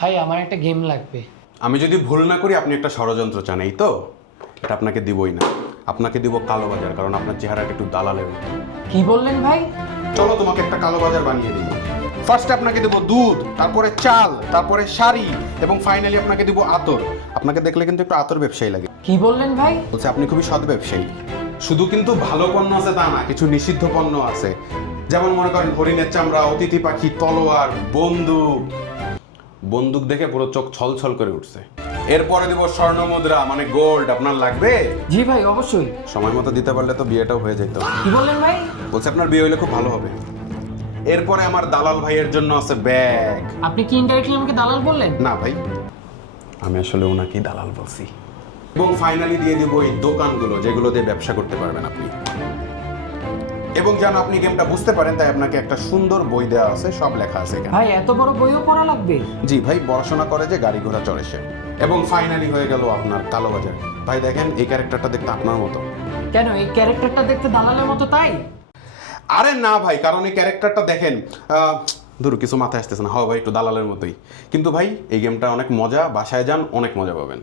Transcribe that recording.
ভাই আমার একটা গেম লাগবে। আমি যদি ভুল না করি আপনি একটা ষড়যন্ত্র চান, এই তো? এটা আপনাকে দিবই না, আপনাকে দিব কালোবাজার, কারণ আপনার চেহারাটা একটু দালালের মতো। কি বললেন ভাই? চলো তোমাকে একটা কালোবাজার বানিয়ে দিই। ফার্স্টে আপনাকে দেবো দুধ, তারপরে চাল, তারপরে শাড়ি এবং ফাইনালি আপনাকে দিব আতর। আপনাকে দেখলে কিন্তু একটু আতর ব্যবসায়ী লাগে। কি বললেন ভাই? বলছে আপনি খুবই সৎ ব্যবসায়ী। শুধু কিন্তু ভালো পণ্য আছে তা না, কিছু নিষিদ্ধ পণ্য আছে, যেমন মনে করেন হরিণের চামড়া, অতিথি পাখি, তলোয়ার, বন্দুক। বন্দুক দেখে পুরো চোখ ছলছল করে উঠছে। এরপরে দিব স্বর্ণ মুদ্রা, মানে গোল্ড। আপনার লাগবে? জি ভাই অবশ্যই। সময় মতো দিতে পারলে তো বিয়েটাও হয়ে যেত। কি বললেন ভাই? বলছে আপনার বিয়ে হইলে খুব ভালো হবে। এরপরে আমার দালাল ভাইয়ের জন্য আছে ব্যাগ। আপনি কি ইনডাইরেক্টলি আমাকে দালাল বললেন? না ভাই, আমি আসলে ওনাকেই দালাল বলছি। এবং ফাইনালি দিয়ে দিব এই দোকানগুলো, যেগুলো দিয়ে ব্যবসা করতে পারবেন আপনি। এবং যেন আপনি গেমটা বুঝতে পারেন তাই আপনাকে একটা সুন্দর বই দেওয়া আছে, সব লেখা আছে এখানে। ভাই এত বড় বইও পড়া লাগবে? জি ভাই, পড়াশোনা করে যে গাড়ি ঘোড়া চড়ে সে। এবং ফাইনালি হয়ে গেল আপনার কালোবাজার। ভাই দেখেন এই ক্যারেক্টারটা দেখতে আপনার মতো। কেন, এই ক্যারেক্টারটা দেখতে দালালের মতো তাই? আরে না ভাই, কারণ এই ক্যারেক্টারটা দেখেন ধরো কিছু মাথায় আসতেছে না, হ্যাঁ ভাই একটু দালালের মতোই। কিন্তু ভাই এই গেমটা অনেক মজা, বাসায় যান অনেক মজা পাবেন।